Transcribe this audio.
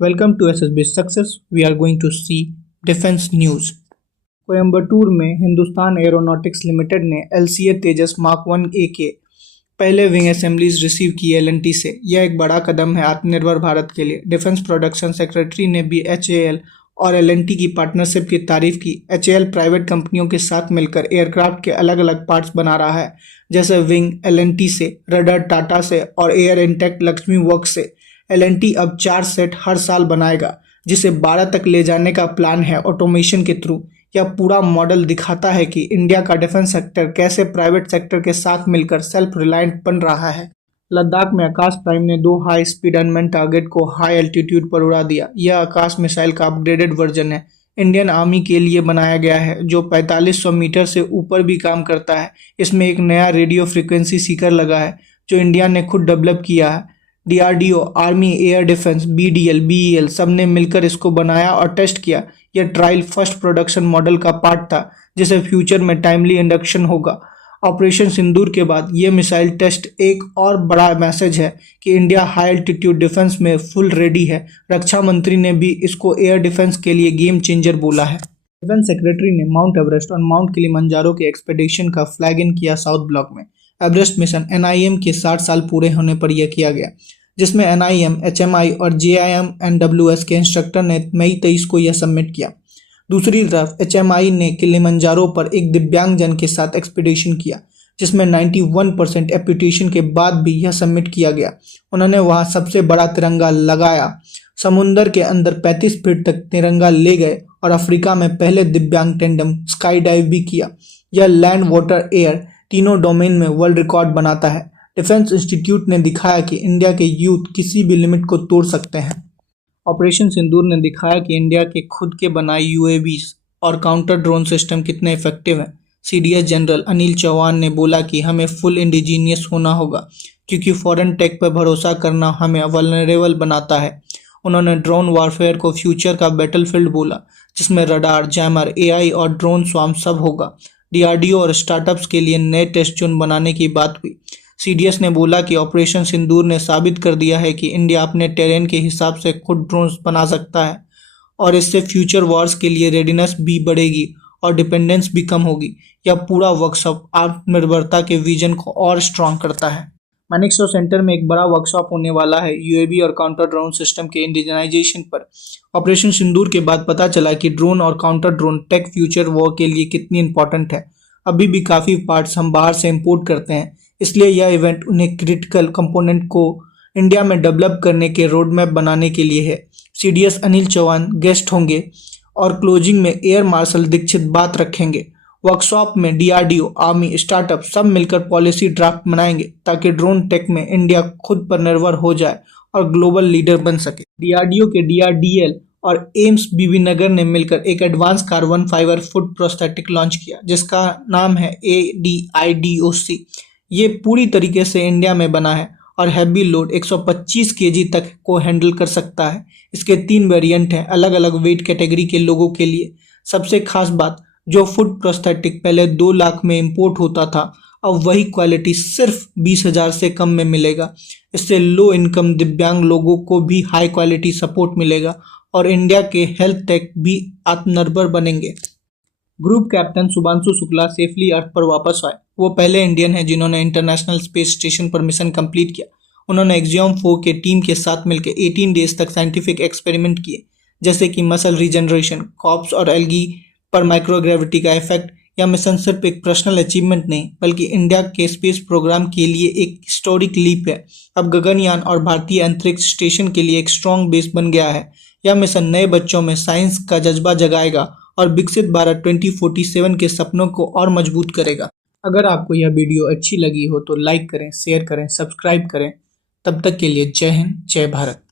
Welcome to SSB Success. We are going to see defense news. Coimbatore में Hindustan aeronautics limited ने LCA तेजस mark 1A के पहले wing assemblies receive की L&T से। यह एक बड़ा कदम है आत्मनिर्भर भारत के लिए। डिफेंस प्रोडक्शन सेक्रेटरी ने भी HAL और L&T की पार्टनरशिप की तारीफ की। HAL प्राइवेट कंपनियों के साथ मिलकर एयरक्राफ्ट के अलग अलग पार्ट्स बना रहा है, जैसे विंग L&T से, रडर टाटा से और एयर इंटेक लक्ष्मी वर्क्स से। L&T अब 4 सेट हर साल बनाएगा, जिसे 12 तक ले जाने का प्लान है ऑटोमेशन के थ्रू। यह पूरा मॉडल दिखाता है कि इंडिया का डिफेंस सेक्टर कैसे प्राइवेट सेक्टर के साथ मिलकर सेल्फ रिलायंट बन रहा है। लद्दाख में आकाश प्राइम ने 2 हाई स्पीड अनमैन्ड टारगेट को हाई एल्टीट्यूड पर उड़ा दिया। यह आकाश मिसाइल का अपग्रेडेड वर्जन है। इंडियन आर्मी के लिए बनाया गया है, जो 4500 मीटर से ऊपर भी काम करता है। इसमें एक नया रेडियो फ्रीक्वेंसी सीकर लगा है, जो इंडिया ने खुद डेवलप किया है। DRDO, army air defence, BDL, BEL सब ने मिलकर इसको बनाया और टेस्ट किया। यह ट्रायल फर्स्ट प्रोडक्शन मॉडल का पार्ट था, जिसे फ्यूचर में टाइमली इंडक्शन होगा। ऑपरेशन सिंदूर के बाद ये मिसाइल टेस्ट एक और बड़ा मैसेज है कि इंडिया हाई एल्टीट्यूड डिफेंस में फुल रेडी है। रक्षा मंत्री ने भी इसको एयर डिफेंस के लिए गेम चेंजर बोला है। डिफेंस सेक्रेटरी ने माउंट एवरेस्ट और माउंट किलिमंजारो के एक्सपेडिशन का फ्लैग इन किया साउथ ब्लॉक में। एवरेस्ट मिशन NIM के 60 साल पूरे होने पर यह किया गया, जिसमें NIM, HMI और JIMNWS के इंस्ट्रक्टर ने मई 23 को यह सबमिट किया। दूसरी तरफ HMI ने किलिमंजारो पर एक दिव्यांग जन के साथ एक्सपीडिशन किया, जिसमें 91% एप्यूटेशन के बाद भी यह सबमिट किया गया। उन्होंने वहां सबसे बड़ा तिरंगा लगाया, समुंदर के अंदर 35 फीट तक तिरंगा ले गए और अफ्रीका में पहले दिव्यांग टेंडम स्काई डाइव भी किया। यह लैंड, वाटर, एयर तीनों डोमेन में वर्ल्ड रिकॉर्ड बनाता है। डिफेंस इंस्टीट्यूट ने दिखाया कि इंडिया के यूथ किसी भी लिमिट को तोड़ सकते हैं। ऑपरेशन सिंदूर ने दिखाया कि इंडिया के खुद के बनाए UAVs और काउंटर ड्रोन सिस्टम कितने इफेक्टिव हैं। CDS जनरल अनिल चौहान ने बोला कि हमें फुल इंडिजीनियस होना होगा, क्योंकि फॉरेन टेक पर भरोसा करना हमें वल्नरेबल बनाता है। उन्होंने ड्रोन वॉरफेयर को फ्यूचर का बैटलफील्ड बोला, जिसमें रडार, जैमर, AI और ड्रोन स्वाम सब होगा। DRDO और स्टार्टअप्स के लिए नए टेस्ट जोन बनाने की बात हुई। CDS ने बोला कि ऑपरेशन सिंदूर ने साबित कर दिया है कि इंडिया अपने टेरेन के हिसाब से खुद ड्रोन्स बना सकता है, और इससे फ्यूचर वॉर्स के लिए रेडीनेस भी बढ़ेगी और डिपेंडेंस भी कम होगी। यह पूरा वर्कशॉप आत्मनिर्भरता के विजन को और स्ट्रॉन्ग करता है। मानेकशॉ सेंटर में एक बड़ा वर्कशॉप होने वाला है UAV और काउंटर ड्रोन सिस्टम के इंडिजनाइजेशन पर। ऑपरेशन सिंदूर के बाद पता चला कि ड्रोन और counter drone tech future war के लिए कितनी इंपॉर्टेंट है। अभी भी काफ़ी पार्ट्स हम बाहर से इंपोर्ट करते हैं, इसलिए यह इवेंट उन्हें क्रिटिकल कंपोनेंट को इंडिया में डेवलप करने के रोड मैप बनाने के लिए है। CDS अनिल चौहान गेस्ट होंगे और क्लोजिंग में एयर मार्शल दीक्षित बात रखेंगे। वर्कशॉप में DRDO, आर्मी, स्टार्टअप सब मिलकर पॉलिसी ड्राफ्ट बनाएंगे, ताकि ड्रोन टेक में इंडिया खुद पर निर्भर हो जाए और ग्लोबल लीडर बन सके। DRDO के DRDL और एम्स बीबीनगर ने मिलकर एक advance carbon fibre foot prosthetic launch किया, जिसका नाम है ADIDOC। ये पूरी तरीके से इंडिया में बना है और हैवी लोड 125 kg तक को हैंडल कर सकता है। इसके 3 वेरिएंट हैं, अलग अलग वेट कैटेगरी के लोगों के लिए। सबसे खास बात, जो फुट प्रोस्थेटिक पहले 2 लाख में इंपोर्ट होता था, अब वही क्वालिटी सिर्फ 20,000 से कम में मिलेगा। इससे लो इनकम दिव्यांग लोगों को भी हाई क्वालिटी सपोर्ट मिलेगा और इंडिया के हेल्थ टेक भी आत्मनिर्भर बनेंगे। Group captain Shubhanshu Shukla safely earth पर वापस आए। वो पहले इंडियन हैं जिन्होंने इंटरनेशनल स्पेस स्टेशन पर मिशन कंप्लीट किया। उन्होंने एक्सियोम 4 के टीम के साथ मिलकर 18 डेज तक साइंटिफिक एक्सपेरिमेंट किए, जैसे कि मसल रीजनरेशन, कॉप्स और एल्गी पर माइक्रोग्रेविटी का इफेक्ट। यह मिशन सिर्फ एक पर्सनल अचीवमेंट नहीं, बल्कि इंडिया के स्पेस प्रोग्राम के लिए एक हिस्टोरिक लीप है। अब गगनयान और भारतीय अंतरिक्ष स्टेशन के लिए एक स्ट्रॉन्ग बेस बन गया है। यह मिशन नए बच्चों में साइंस का जज्बा जगाएगा और विकसित भारत 2047 के सपनों को और मजबूत करेगा। अगर आपको यह वीडियो अच्छी लगी हो तो लाइक करें, शेयर करें, सब्सक्राइब करें। तब तक के लिए जय हिंद, जय भारत।